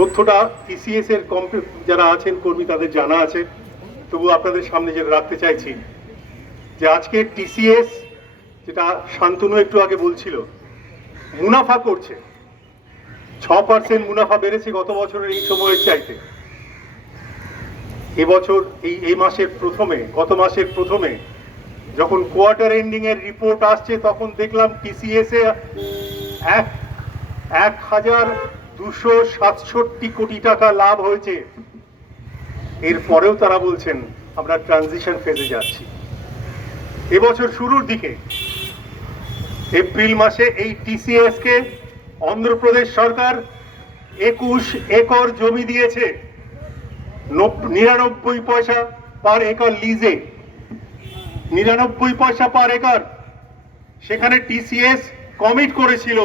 তথ্যটা টিসিএস এর যারা আছেন, কর্মী তাদের জানা আছে। তবু আপনাদের সামনে যেটা রাখতে চাইছি, যে আজকে টিসিএস যেটা শান্তনু একটু আগে বলছিল, মুনাফা করছে। ছ পার্সেন্ট মুনাফা বেড়েছে গত বছরের এই সময়ের চাইতে। এবছর এই এই মাসের প্রথমে, গত মাসের প্রথমে যখন কোয়ার্টার এন্ডিং এর রিপোর্ট আসছে, তখন দেখলাম টিসিএস এ এক এক হাজার দুশো সাতষট্টি কোটি টাকা লাভ হয়েছে। এরপরেও তারা বলছেন, আমরা ট্রানজিশন ফেজে যাচ্ছি। এবছর শুরুর দিকে, এপ্রিল মাসে এই টিসিএস কে অন্ধ্রপ্রদেশ সরকার একুশ একর জমি দিয়েছে। নিরানব্বই পয়সা পার একর লিজে নিরানব্বই পয়সা পার একর। সেখানে টিসিএস কমিট করেছিল।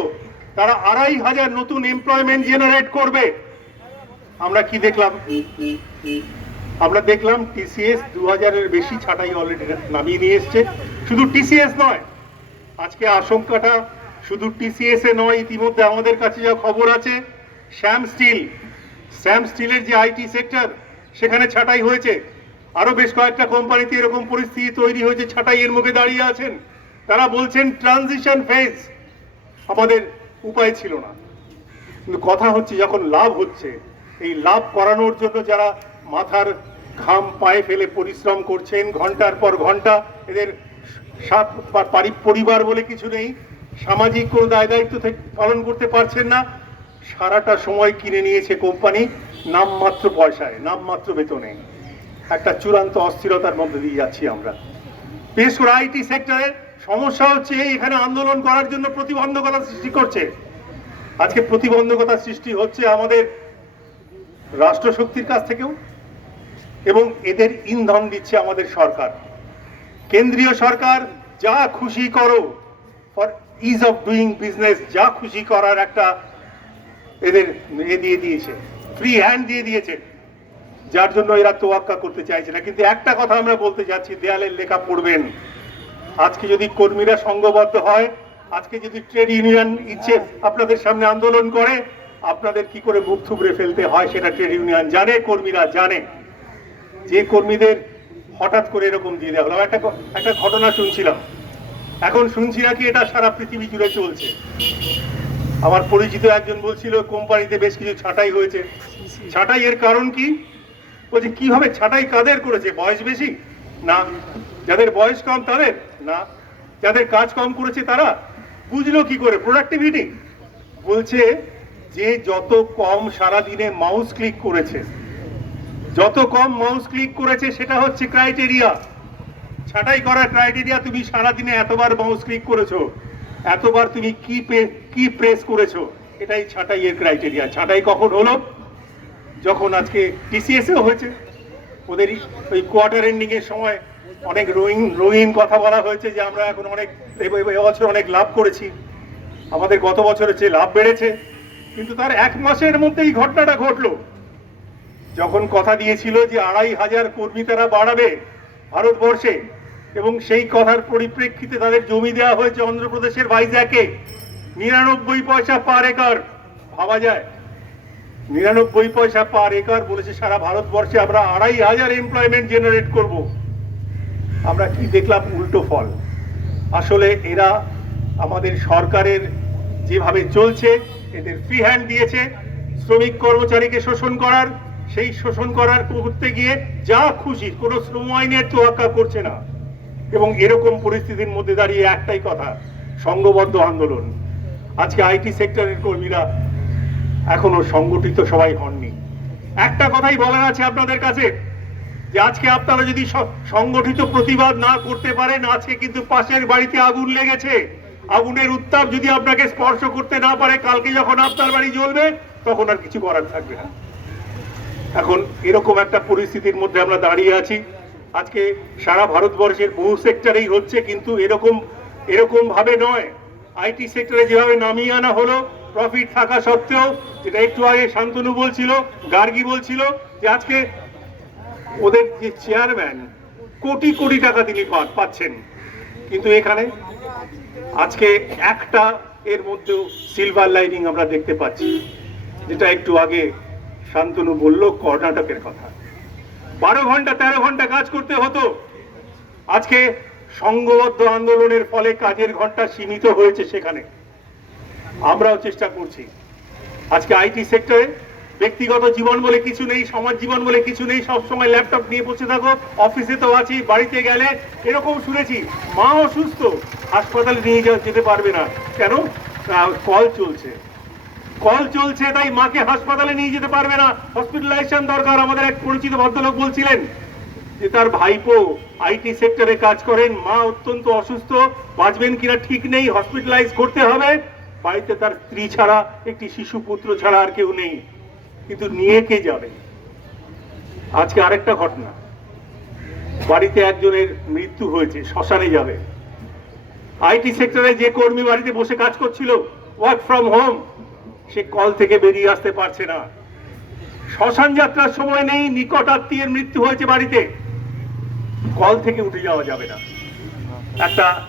তারা আড়াই হাজার নতুন এমপ্লয়মেন্ট জেনারেট করবে। আমরা কি দেখলাম? আমরা দেখলাম টিসিএস দু হাজারের বেশি ছাটাই অলরেডি নামিয়ে নিয়ে এসছে। শুধু টিসিএস নয়, আজকে আশঙ্কাটা শুধু টিসিএস এ নয়, ইতিমধ্যে আমাদের কাছে যা খবর আছে শ্যাম স্টিল শ্যাম স্টিলের যে আইটি সেক্টর সেখানে ছাটাই হয়েছে। আরও বেশ কয়েকটা কোম্পানিতে এরকম পরিস্থিতি তৈরি হয়েছে, ছাঁটাইয়ের মুখে দাঁড়িয়ে আছেন। তারা বলছেন ট্রানজিশন ফেজ আমাদের উপায় ছিল না। কিন্তু কথা হচ্ছে, যখন লাভ হচ্ছে, এই লাভ করানোর জন্য যারা মাথার ঘাম পায়ে ফেলে পরিশ্রম করছেন, ঘণ্টার পর ঘণ্টা, এদের সাপ পারি- পরিবার বলে কিছু নেই। সামাজিক কোনো দায় দায়িত্ব পালন করতে পারছেন না। সারাটা সময় কিনে নিয়েছে কোম্পানি, নামমাত্র পয়সায়, নামমাত্র বেতনে। একটা চূড়ান্ত অস্থিরতার মধ্যে দিয়ে যাচ্ছি আমরা। বিশেষ করে আইটি সেক্টরে সমস্যা হচ্ছে এখানে আন্দোলন করার জন্য প্রতিবন্ধকতা সৃষ্টি করছে। আজকে প্রতিবন্ধকতা সৃষ্টি হচ্ছে আমাদের রাষ্ট্রশক্তির কাছ থেকেও এবং এদের ইন্ধন দিচ্ছে আমাদের সরকার। কেন্দ্রীয় সরকার, যা খুশি করো for ease of doing business যা খুশি করার একটা এদের এ দিয়ে দিয়েছে ফ্রি হ্যান্ড দিয়ে দিয়েছে, যার জন্য এরা তোয়াক্কা করতে চাইছে না। কিন্তু একটা কথা আমরা বলতে যাচ্ছি, দেয়ালের লেখা পড়বেন। আজকে যদি কর্মীরা সংঘবদ্ধ হয়, আজকে যদি ট্রেড ইউনিয়ন ইচ্ছে আপনাদের সামনে আন্দোলন করে, আপনাদের কি করে মুখ থুবড়ে ফেলতে হয় সেটা ট্রেড ইউনিয়ন জানে, কর্মীরা জানে। যে কর্মীদের হঠাৎ করে এরকম দিয়ে দেওয়া হলো, একটা একটা ঘটনা শুনছিলাম। এখন শুনছি নাকি এটা সারা পৃথিবী জুড়ে চলছে। আমার পরিচিত একজন বলছিল, কোম্পানিতে বেশ কিছু ছাঁটাই হয়েছে। ছাঁটাই এর কারণ কি? বলছে, কীভাবে ছাঁটাই কাদের করেছে? বয়স বেশি? না যাদের বয়স কম তাদের, না, যাদের কাজ কম করেছে তারা, বুঝলো কি করে? প্রোডাক্টিভিটি বলছে যে যত কম সারা দিনে মাউস ক্লিক করেছে, যত কম মাউস ক্লিক করেছে সেটা হচ্ছে ক্রাইটেরিয়া ছাঁটাই করার ক্রাইটেরিয়া তুমি সারাদিনে এতবার মাউস ক্লিক করেছ, এতবার তুমি কি কি প্রেস করেছ, এটাই ছাঁটাইয়ের ক্রাইটেরিয়া ছাঁটাই কখন হলো? যখন আজকে টিসিএস হয়েছে ওদের ওই কোয়ার্টার এন্ডিং এর সময় অনেক রঙিন রঙিন কথা বলা হয়েছে যে আমরা এখন অনেক এব- এব- এবছর অনেক লাভ করেছি। আমাদের গত বছরের চেয়ে লাভ বেড়েছে, কিন্তু তার এক মাসের মধ্যেই ঘটনাটা ঘটলো। যখন কথা দিয়েছিল যে আড়াই হাজার কর্মী তারা বাড়াবে ভারতবর্ষে, এবং সেই কথার পরিপ্রেক্ষিতে তাদের জমি দেওয়া হয়েছে অন্ধ্রপ্রদেশের ভাইজ্যাকে নিরানব্বই পয়সা পার একর, ভাবা যায়। নিরানব্বই পয়সা পার একর বলেছে সারা ভারতবর্ষে আমরা আড়াই হাজার এমপ্লয়মেন্ট জেনারেট করব। আমরা কি দেখলাম উল্টো ফল? আসলে এরা আমাদের সরকারের যেভাবে চলছে, এদের ফ্রি হ্যান্ড দিয়েছে, শ্রমিক কর্মচারীকে শোষণ করার, সেই শোষণ করার করতে গিয়ে যা খুশি, কোনো শ্রম আইনের তোয়াক্কা করছে না। এবং এরকম পরিস্থিতির মধ্যে দাঁড়িয়ে একটাই কথা, সংঘবদ্ধ আন্দোলন। আজকে আইটি সেক্টরের কর্মীরা এখনও সংগঠিত সবাই হননি। একটা কথাই বলার আছে আপনাদের কাছে? যে আজকে আপনারা যদি সংগঠিত প্রতিবাদ না করতে পারেন, আজকে কিন্তু পাশের বাড়িতে আগুন লেগেছে। আগুনের উত্তাপ যদি আপনাকে স্পর্শ করতে না পারে, কালকে যখন আপনার বাড়ি জ্বলবে, তখন আর কিছু করার থাকবে না। এখন এরকম একটা পরিস্থিতির মধ্যে আমরা দাঁড়িয়ে আছি। আজকে সারা ভারতবর্ষের বহু সেক্টরেই হচ্ছে, কিন্তু এরকম এরকম ভাবে নয় আইটি সেক্টরে যেভাবে নামিয়ে আনা হলো প্রফিট থাকা সত্ত্বেও, যেটা একটু আগে শান্তনু বলছিল, গার্গী বলছিল, যে আজকে ওদের যে চেয়ারম্যান কোটি কোটি টাকা তিনি পাচ্ছেন। কিন্তু এখানে আজকে একটা এর মধ্যেও সিলভার লাইনিং আমরা দেখতে পাচ্ছি, যেটা একটু আগে শান্তনু বলল কর্ণাটকের কথা। বারো ঘণ্টা, তেরো ঘণ্টা কাজ করতে হতো। আজকে সংঘবদ্ধ আন্দোলনের ফলে কাজের ঘণ্টা সীমিত হয়েছে সেখানে। আমরাও চেষ্টা করছি। আজকে আইটি সেক্টরে ব্যক্তিগত জীবন বলে কিছু নেই, সমাজ জীবন বলে কিছু নেই, সব সময় ল্যাপটপ নিয়ে বসে থাকো অফিসে তো আছি, বাড়িতে গেলে এরকম শুনেছি মা অসুস্থ, হাসপাতালে নিয়ে যা- যেতে পারবে না। কেন? কল চলছে। কল চলছে, তাই মাকে হাসপাতালে নিয়ে যেতে পারবে না। হসপিটালাইজেশন দরকার, আমাদের এক পরিচিত ভদ্রলোক বলছিলেন যে তার ভাইপো আইটি সেক্টরে কাজ করেন, মা অত্যন্ত অসুস্থ, বাঁচবেন কিনা ঠিক নেই হসপিটালাইজ করতে হবে। বাড়িতে তার স্ত্রী ছাড়া, একটি শিশু পুত্র ছাড়া আর কেউ নেই। কিন্তু নিয়ে কে যাবে? আজকে আরেকটা ঘটনা। বাড়িতে একজনের মৃত্যু হয়েছে, শ্মশানে যাবে। আইটি সেক্টরে যে কর্মী বাড়িতে বসে কাজ করছিল, ওয়ার্ক ফ্রম হোম, সে কল থেকে বেরিয়ে আসতে পারছে না। শ্মশান যাত্রার সময় নেই, নিকট আত্মীয়ের মৃত্যু হয়েছে বাড়িতে। কল থেকে উঠে যাওয়া যাবে না। একটা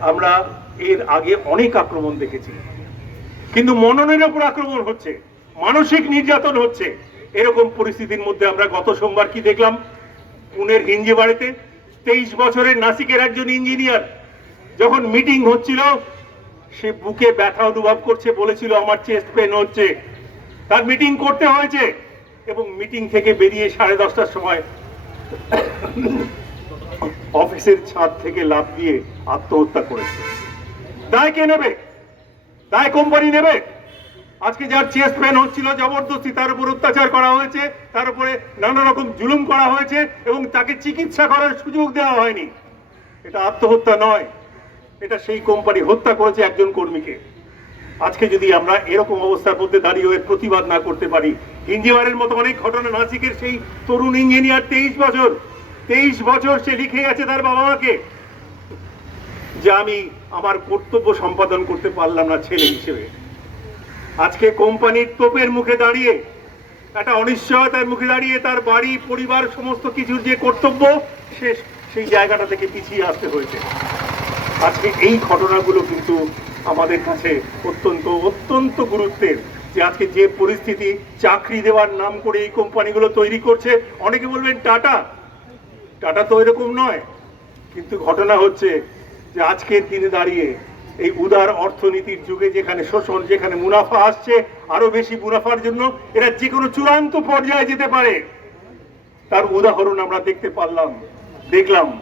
আমরা এর আগে অনেক আক্রমণ দেখেছি। কিন্তু মননের উপর আক্রমণ হচ্ছে। মানসিক নির্যাতন হচ্ছে। এরকম পরিস্থিতির মধ্যে আমরা গত সোমবার কি দেখলাম? পুনের হিঞ্জি বাড়িতে তেইশ বছরের নাসিকের একজন ইঞ্জিনিয়ার যখন মিটিং হচ্ছিল, সে বুকে ব্যথা অনুভব করছে, বলেছিল, আমার চেস্ট পেন হচ্ছে। তার মিটিং করতে হয়েছে এবং মিটিং থেকে বেরিয়ে সাড়ে দশটার সময় অফিসের ছাদ থেকে লাফ দিয়ে আত্মহত্যা করেছে। দায় কে নেবে? দায় কোম্পানি নেবে? আজকে যার চেস্ট পেন হচ্ছিল, জবরদস্তি তার উপর অত্যাচার করা হয়েছে, তার উপরে নানা রকম জুলুম করা হয়েছে এবং তাকে চিকিৎসা করার সুযোগ দেওয়া হয়নি। এটা আত্মহত্যা নয়, এটা সেই কোম্পানি হত্যা করেছে একজন কর্মীকে। আজকে যদি আমরা এরকম অবস্থার মধ্যে দাঁড়িয়ে হয়ে প্রতিবাদ না করতে পারি, ইঞ্জিনিয়ারের মতো অনেক ঘটনা নাসিকের সেই তরুণ ইঞ্জিনিয়ার তেইশ বছর তেইশ বছর সে লিখে গেছে তার বাবা মাকে যে আমি আমার কর্তব্য সম্পাদন করতে পারলাম না ছেলে হিসেবে। আজকে কোম্পানির তোপের মুখে দাঁড়িয়ে, একটা অনিশ্চয়তার মুখে দাঁড়িয়ে তার বাড়ি, পরিবার, সমস্ত কিছুর যে কর্তব্য, সে সেই জায়গাটা থেকে পিছিয়ে আসতে হয়েছে। আজকে এই ঘটনাগুলো কিন্তু আমাদের কাছে অত্যন্ত অত্যন্ত গুরুত্বের যে আজকে যে পরিস্থিতি, চাকরি দেওয়ার নাম করে এই কোম্পানিগুলো তৈরি করছে। অনেকে বলবেন, টাটা টাটা তো এরকম নয়। কিন্তু ঘটনা হচ্ছে যে আজকের দিনে দাঁড়িয়ে এই উদার অর্থনীতির যুগে যেখানে শোষণ, যেখানে মুনাফা আসছে, আরও বেশি মুনাফার জন্য এরা যে কোনো চূড়ান্ত পর্যায়ে যেতে পারে। তার উদাহরণ আমরা দেখতে পারলাম, দেখলাম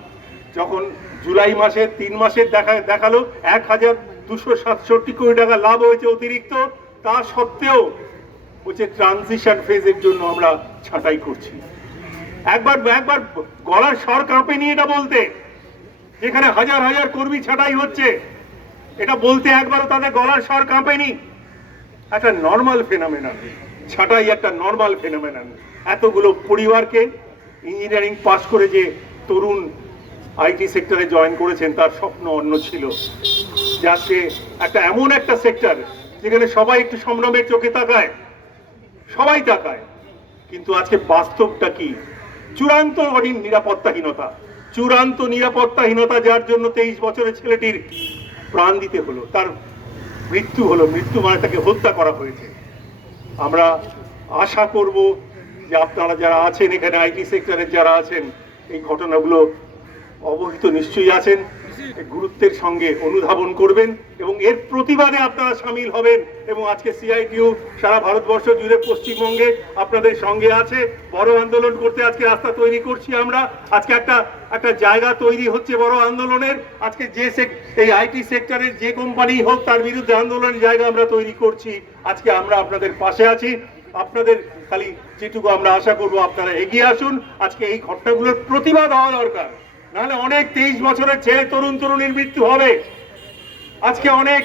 যখন জুলাই মাসের তিন মাসের দেখা, দেখাল এক হাজার দুশো সাতষট্টি কোটি টাকা লাভ হয়েছে অতিরিক্ত। তা সত্ত্বেও হচ্ছে ট্রানজিশন ফেজের জন্য আমরা ছাঁটাই করছি। একবার একবার গলার স্বর কাঁপে নিয়ে এটা বলতে। যেখানে হাজার হাজার কর্মী ছাঁটাই হচ্ছে। এটা বলতে একবারও তাদের গলার স্বর কাঁপেনি। একটা নর্মাল ফেনোমেনন ছাটাই একটা নর্মাল ফেনোমেনন এতগুলো পরিবারকে ইঞ্জিনিয়ারিং পাশ করে যে তরুণ আইটি সেক্টরে জয়েন করেছেন, তার স্বপ্ন অন্য ছিল। যে আজকে একটা এমন একটা সেক্টর যেখানে সবাই একটু সম্ভ্রমের চোখে তাকায়, সবাই তাকায়। কিন্তু আজকে বাস্তবটা কি? চূড়ান্ত নিরাপত্তাহীনতা। চূড়ান্ত নিরাপত্তাহীনতা যার জন্য তেইশ বছরের ছেলেটির প্রাণ দিতে হলো, তার মৃত্যু হলো, মৃত্যু মানে তাকে হত্যা করা হয়েছে। আমরা আশা করব যে আপনারা যারা আছেন এখানে আইটি সেক্টরের যারা আছেন, এই ঘটনাগুলো অবহিত নিশ্চয়ই আছেন। গুরুত্বের সঙ্গে অনুধাবন করবেন এবং এর প্রতিবাদে আপনারা সামিল হবেন এবং আজকে সিআইটিউ সারা ভারতবর্ষ জুড়ে পশ্চিমবঙ্গে আপনাদের সঙ্গে আছে। বড় আন্দোলন করতে আজকে রাস্তা তৈরি করছি আমরা। আজকে একটা একটা জায়গা তৈরি হচ্ছে বড় আন্দোলনের। আজকে যে এই আইটি সেক্টরের যে কোম্পানি হোক, তার বিরুদ্ধে আন্দোলনের জায়গা আমরা তৈরি করছি। আজকে আমরা আপনাদের পাশে আছি। আপনাদের খালি যেটুকু আমরা আশা করব, আপনারা এগিয়ে আসুন। আজকে এই ঘটনাগুলোর প্রতিবাদ হওয়া দরকার। নাহলে অনেক তেইশ বছরের ছেলে তরুণ তরুণীর মৃত্যু হবে। আজকে অনেক